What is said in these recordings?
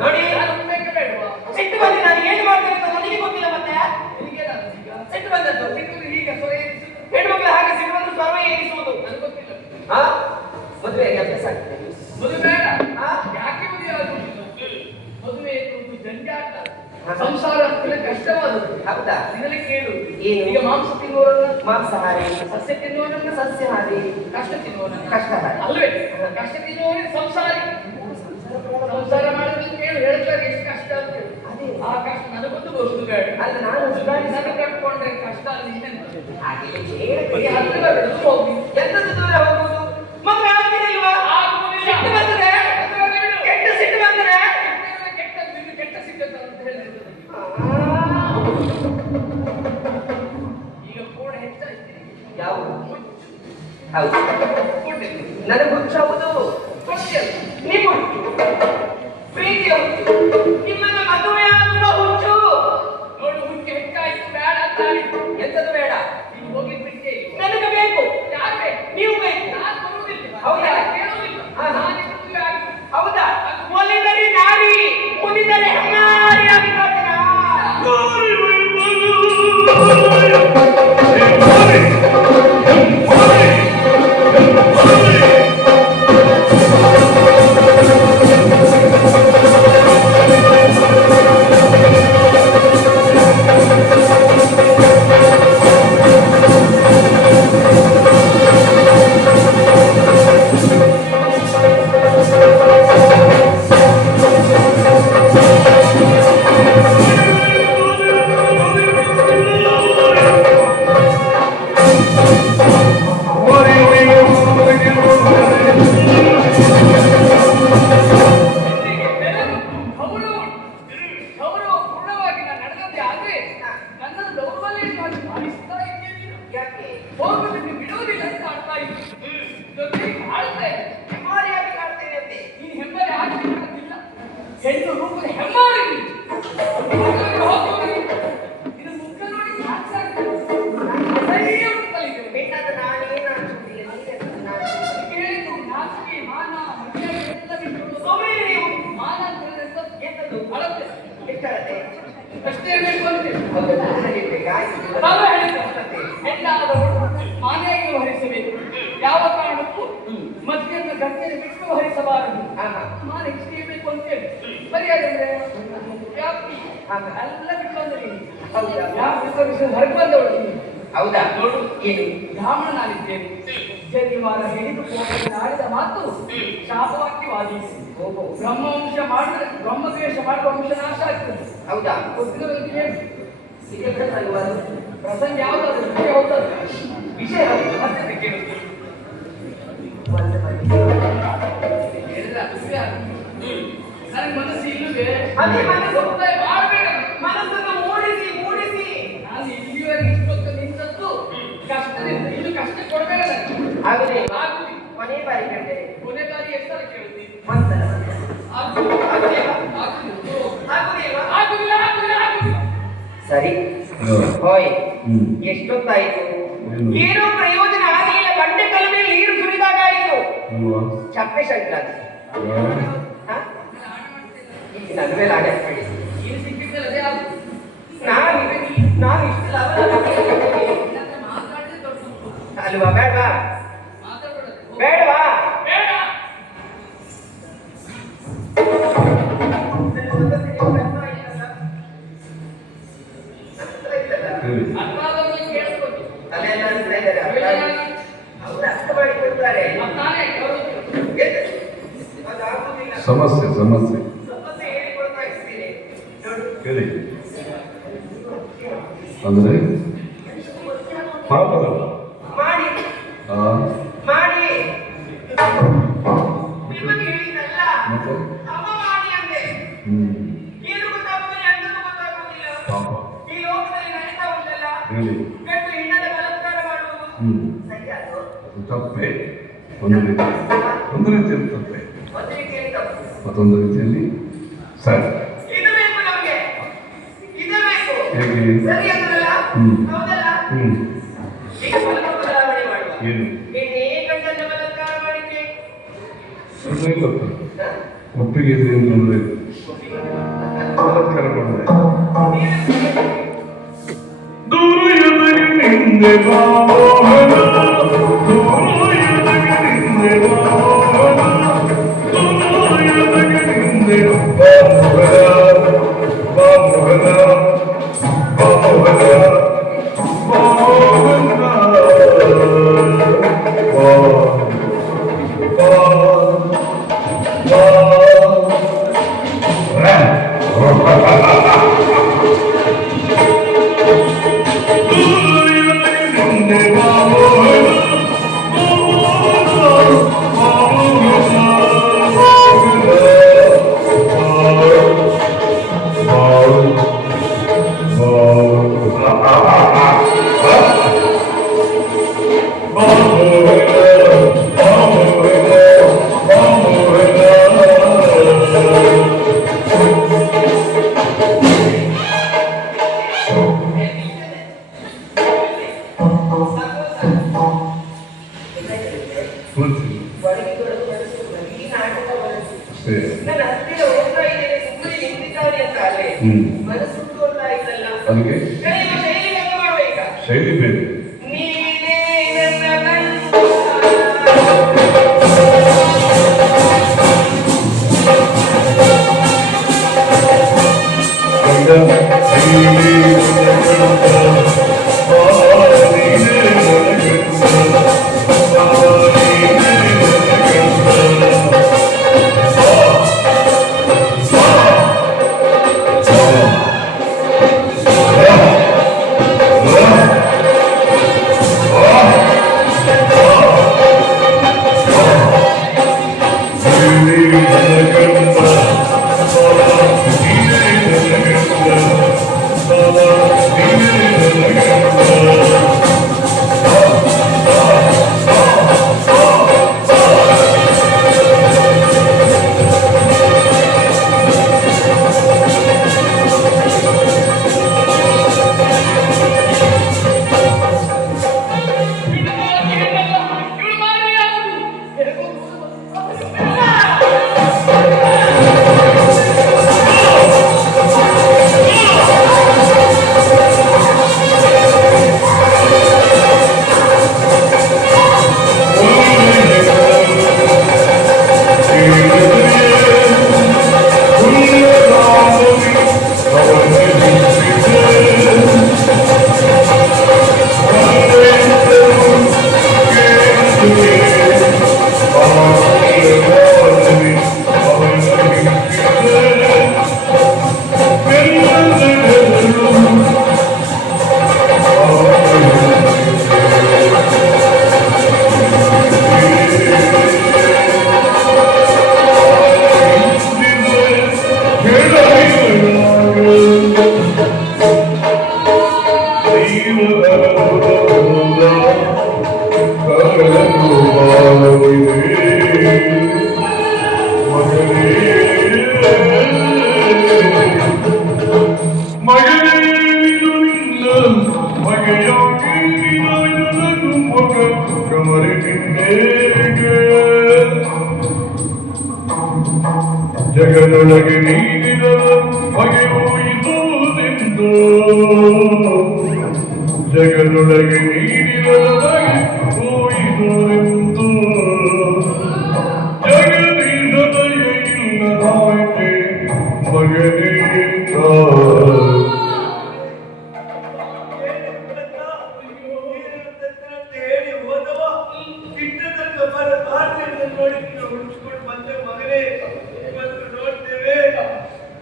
ನೋಡಿ ಬೇಕು ಬೇಡವಾ? ಸಿಟ್ಟು ಬಂದು ನಾನು ಏನು ಮಾಡ್ತೇನೆ ಅಂತ ನನಗೆ ಗೊತ್ತಿಲ್ಲ. ಮತ್ತೆ ಸಿಟ್ಟು ಬಂದದ್ದು ಈಗ ಹೆಣ್ಮಕ್ಳು ಹಾಗೆ ಸಿಟ್ಟು ಬಂದು ಸ್ವರ ಏರಿಸುವುದು ನನಗೆ ಗೊತ್ತಿಲ್ಲ. ಮದುವೆಗೆ ಅಭ್ಯಾಸ ಆಗ್ತದೆ. ಮದುವೆ ಬೇಡ. ಯಾಕೆ ಮದುವೆ ಆಗುವುದು? ಮದುವೆ ಒಂದು ಜಂಜಾಟ, ಸಂಸಾರ ಅಂತಲೇ ಕಷ್ಟವಾದದ್ದು. ಹೌದಾ? ಇದರಲ್ಲಿ ಕೇಳು. ಏನು? ಈಗ ಮಾಂಸ ತಿನ್ನುವವರನ್ನ ಮಾಂಸಾಹಾರಿ, ಸಸ್ಯ ತಿನ್ನುವವರನ್ನ ಸಸ್ಯಾಹಾರಿ, ಕಷ್ಟ ತಿನ್ನುವವರನ್ನ ಕಷ್ಟಹಾರಿ ಅಲ್ವೇ? ಕಷ್ಟ ತಿನ್ನುವವರೇ ಸಂಸಾರಿ. ಸಂಸಾರ ಮಾಡೋದ್ರಲ್ಲಿ ಕೇಳು, ಹೇಳ್ತಾರೆ ಎಷ್ಟು ಕಷ್ಟ ಅಂತ. ಆ ಕಷ್ಟ ನನಗೊಂದು ಬರುವುದು ಬೇಡ. ಅಲ್ಲ, ನಾನು ನನಗೆ ಕಟ್ಕೊಂಡ್ರೆ ಕಷ್ಟ ಅಲ್ಲಿ ಇನ್ನೇನು ಹಾಗೆ ಹತ್ರ ಬರೋದು ಹೋಗಿ ಎಂತದ್ದು ದೂರ ಹೋಗುವುದು? ಮದುವೆ ಆಗ್ತಿರಲ್ವಾ? ಸಿಟ್ಟು ಬಂದರೆ, ಕೆಟ್ಟ ಸಿಟ್ಟು ಬಂದರೆ ಕೆಟ್ಟ ಸಿದ್ಧತೆ ಅಂತ ಹೇಳಿದ್ರು. ಈಗ ಕೋಣ ಹೆಚ್ಚಾಯ್ತು. ಯಾವುದು? ಹೌದು, ನನಗೆ ಹುಚ್ಚು. ಹೌದು, ನಿಮ್ಮ ಪ್ರೀತಿಯ ಹುಚ್ಚು. ನಿಮ್ಮನ್ನು ಮದುವೆ ಆಗುವ ಹುಚ್ಚು. ನೋಡು, ಹುಚ್ಚು ಹೆಚ್ಚಾಯ್ತು, ಬೇಡ ಅಂತ ಹೇಳಿದ್ದು. ಎಂತದ್ದು ಬೇಡ? ನೀನು ಹೋಗಿ ಬಿಟ್ಟೆ. ನನಗೆ ಬೇಕು. ಯಾರು ಬೇಕು? ನೀವು ಬೇಕು. ನಾನು ಬರುವುದಿಲ್ಲ. ಹೌದಾ? ಕೇಳುವುದಿಲ್ಲ. ನಾನಿನ್ನು ಮದುವೆ ಆಗುದು. ಹೌದಾ? ಒಲಿದರೆ ನಾರಿ, ಮುನಿದರೆ ಹಂಗಾರಿಯಾಗಿ ನೋಡ್ತೀರಾ? ಹೆಣ್ಣು ರೂಪದ ಹೆಮ್ಮಾರಿ ಹೋಗಿ ಇದು ಮುಖ ನೋಡಿ ಹೇಳಿದ್ದು ನಾಚಿಕೆ ಮಾನ ಮರ್ಯಾದೆ ಎಲ್ಲ ಬಿಟ್ಟು ಮಾನ ಅಂತ ಹೇಳಿದ್ರೆ ಅಳತೆ ಎಷ್ಟರತೆ? ಅಷ್ಟೇ ಬೇಕು ಅಂತೇಳಿ ಹೆಣ್ಣಾದವಳು ಮಾನೆಯನ್ನು ಹರಿಸಬೇಕು. ಯಾವ ಕಾರಣಕ್ಕೂ ಮದ್ಯವನ್ನು ಗಟ್ಟಿಯನ್ನು ಬಿಟ್ಟು ಹರಿಸಬಾರದು. ಮಾನ ಇಷ್ಟೇ ಬೇಕು ಅಂತೇಳಿ ಮರ್ಯಾದೆ ಅಂದ್ರೆ ವ್ಯಾಪ್ತಿ ಎಲ್ಲ ಬಿಟ್ಟು ಬಂದರೆ ವ್ಯಾಪ್ತಿ ಹೊರಗೆ ಬಂದವಳು. ಹೌದಾ? ನೋಡು, ಏನು ಬ್ರಾಹ್ಮಣ ನಾನಿದ್ದೇನೆ. ಜನಿವಾರ ಹಿಡಿದು ಆಡಿದ ಮಾತು ಶಾಪವಾಕ್ಯವಾದೀತು. ಬ್ರಹ್ಮವಂಶ ಮಾಡಿದ್ರೆ ಬ್ರಹ್ಮದ್ವೇಷ ಮಾಡುವ ವಂಶ ನಾಶ ಆಗ್ತದೆ. ಹೌದಾ? ಪ್ರಸಂಗ ಯಾವ್ದಾದ್ರು ವಿಷಯ ಹೋಗ್ತದೆ. ವಿಷಯ ನನಗೆ ಮನಸ್ಸು ಇಲ್ಲವೇ? ಅದೇ ಮನಸ್ಸು ಮಾಡಬೇಡ. ಮನಸ್ಸನ್ನು ಮೂಡಿಸಿ ಮೂಡಿಸಿ ನಾನು ಇಲ್ಲಿವರೆಗೆ ಇಷ್ಟೊತ್ತು ನಿಂತದ್ದು ಕಷ್ಟದಿಂದ. ಇದು ಕಷ್ಟ ಕೊಡಬೇಡ ನನಗೆ. ಆಗುದೇ ಆಗುದಿಲ್ಲ. ಕೊನೆ ಬಾರಿ ಕಂಡೆ. ಕೊನೆ ಬಾರಿ ಎಷ್ಟರ ಕೇಳ್ತೀನಿ? ಮಂತನ ಸರಿ ಹೋಯ್. ಎಷ್ಟೊತ್ತಾಯ್ತು? ಏನೋ ಪ್ರಯೋಜನ ಆಗಲಿಲ್ಲ. ಬಂಡೆ ಕಲ್ಲು ಮೇಲೆ ನೀರು ಸುರಿದಾಗಾಯಿತು. ಚಪ್ಪೆ ಸಂಕ್ರಾಂತಿ ನನ್ನ ಮೇಲೆ ಆಡ ಮಾಡಿ ನೀನು ಸಿಕ್ಕಿದ್ದಲ್ಲ ಅದೇ ಆಗುದು. ನಾನು ಇಷ್ಟು ಮಾತಾಡಿದ್ರೆ ದೊಡ್ಡ ಅಲ್ವಾ? ಬೇಡವಾ? ಮಾತಾಡೋದು ಬೇಡವಾ? ಬೇಡ. ಅರ್ಥವಾದವರಿಗೆ ಕೇಳಿಸ್ಕೊಂಡು ಅವರು ಅರ್ಥ ಮಾಡಿಕೊಡ್ತಾರೆ. ಸಮಸ್ಯೆ ಸಮಸ್ಯೆ ಹೇಳಿಕೊಡ್ತಾ ಇರ್ತೀನಿ ಹೇಳಿ. ಅಂದ್ರೆ ಪಾಪ ಮಾಡಿ ಮಾಡಿ ನಿಮಗೆ ಹೇಳಿದ್ದಲ್ಲ. ಮತ್ತೆ ಅವ ಮಾಡಿ ಅಂದೆ. ಏನು ಗೊತ್ತಾಗುವುದಿಲ್ಲ, ಎಂತದ್ದು ಗೊತ್ತಾಗುವುದಿಲ್ಲ. ಪಾಪ ಈ ಲೋಕದಲ್ಲಿ ನಡೀತಾ ಉಂಟಲ್ಲ, ಹೇಳಿ. ಗಂಡು ಹೆಣ್ಣದ ಬಲಾತ್ಕಾರ ಮಾಡುವುದು ಸರಿ. ಅದು ತಪ್ಪೆ. ಒಂದು ರೀತಿಯಲ್ಲಿ ತಪ್ಪೆ, ಒಂದು ರೀತಿಯಲ್ಲಿ ತಪ್ಪು, ಮತ್ತೊಂದು ರೀತಿಯಲ್ಲಿ ಸರಿ. ಇದು ಬೇಕು ನಮಗೆ, ಇದು ಬೇಕು. ಹೇಗೆ? ಸರಿ ಅಂತಲ್ಲ? ಹೌದಲ್ಲ? ಈಗ ಸ್ವಲ್ಪ ಬದಲಾವಣೆ ಮಾಡುವ. ಏನು? ಹೆಣ್ಣೇ ಗಂಡನ ಬಲಾತ್ಕಾರ ಮಾಡಿದ್ರೆ ಒಂದು ಒಪ್ಪಿಗೆ ಇದೆ ಅಂತಂದ್ರೆ ಬಲಾತ್ಕಾರ ಮಾಡಿದೆ. ದೂರ ಎದುರಿಗೆ ನಿಂದೆ ಬಾಮೋಹನ, ದೂರ ಎದುರಿಗೆ ನಿಂದೆ ಬಾಮೋಹನ, ದೂರ ಎದುರಿಗೆ ನಿಂದೆ ಬಾಮೋಹನ, ಬಾಮೋಹನ, ಬಾಮೋಹನ, ಬಾಮೋಹನ, ಅದಕ್ಕೆ ಶೈಲಿ ಬೇರೆ. ಜಗದೊಳಗೆ ನೀಡಿದ ಬಗೆಯುವುದೆಂದು, ಜಗದೊಳಗೆ ನೀಡಿದ ಬಗೆಯುವುದೆಂದು, ಜಗದೀಶದ ಇಲ್ಲದಾಯ್ತೆ ಮಗನೇ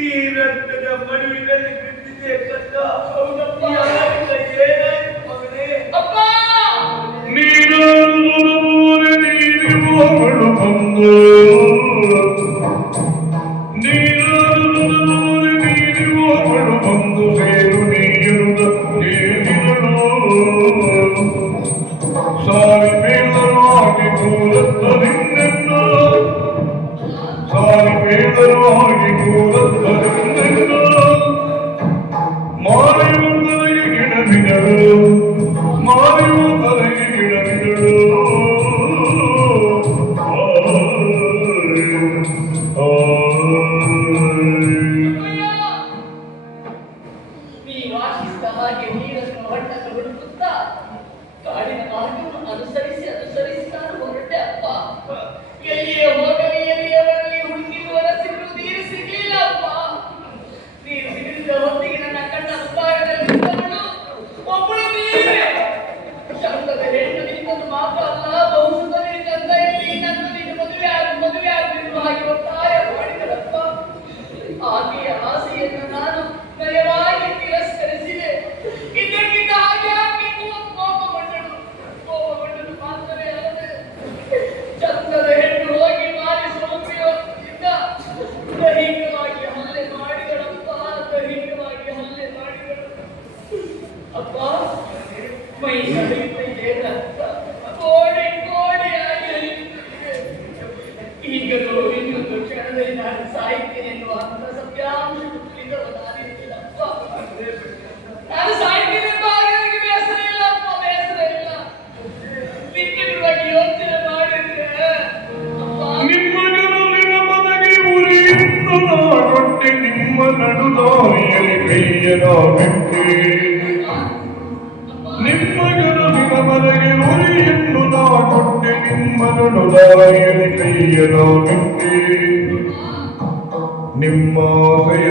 ಈ ರಕ್ತದ ಮಡುವಿನಲ್ಲಿ ಬಿದ್ದಿದೆ ಕತ್ತ. ನೀರು ಬಂದು ನೀರು ಆಕೆಯ ಆಸೆಯನ್ನು ನಾನು ನಯವಾಗಿ ತಿರಸ್ಕರಿಸಿದೆ. ಇದಕ್ಕಿಂತ ಹಾಗೆ ಆಕೆ ಕೋಪಗೊಂಡಳು ಮಾತ್ರವೇ ಅಲ್ಲದೆ ಚಂದದ ಹೆಣ್ಣು ಹೋಗಿ ಮಾರಿ ಸೌಮ್ಯದಿಂದ ದೈಹಿಕವಾಗಿ ಹಲ್ಲೆ ಮಾಡಿದಳಪ್ಪ, ದೈಹಿಕವಾಗಿ ಹಲ್ಲೆ ಮಾಡಿದಳು. ಅಪ್ಪ, ಮೈ ಹರಿಯುತ್ತಿದೆ, ರಕ್ತ ಕೋಡಿ ಕೋಡಿಯಾಗಿ ಹರಿಯುತ್ತಿದೆ. ಈಗಲೂ ಇನ್ನೊಂದು ಕ್ಷಣದಲ್ಲಿ ನಾನು ಸಾಯ್ತೇನೆ ಎನ್ನುವ ಅಂತ ಸತ್ಯಾಂಶ ತಿಳಿದವನಾಗಿರ್ತೀನಪ್ಪ. ನಾನು ಸಾಯ್ತೇನೆ ಅಂತ ಆಗ ನನಗೆ ಬೇಸರ ಇಲ್ಲ ಅಪ್ಪ, ಬೇಸರ ಇಲ್ಲ. ದಿಕ್ಕಿನ ಬಗ್ಗೆ ಯೋಚನೆ ಮಾಡಿದ್ರೆ ನಿಮ್ಮಗಲಿನ ಮನಗೆ ಉರಿಯನ್ನು ನಾಡೊಟ್ಟೆ ನಿಮ್ಮ ನಡುದಾರಿಯಲ್ಲಿ ಕೈಯನ ಬಿಟ್ಟೆ. ನಿಮ್ಮಗಲಿನ ಮನಗೆ ಉರಿಯನ್ನು ನಾಡೊಟ್ಟೆ ನಿಮ್ಮ ನಡುದಾರಿಯಲ್ಲಿ ಕೈಯನ ಬಿಟ್ಟೆ. ನಿಮ್ಮ ಆಸೆಯ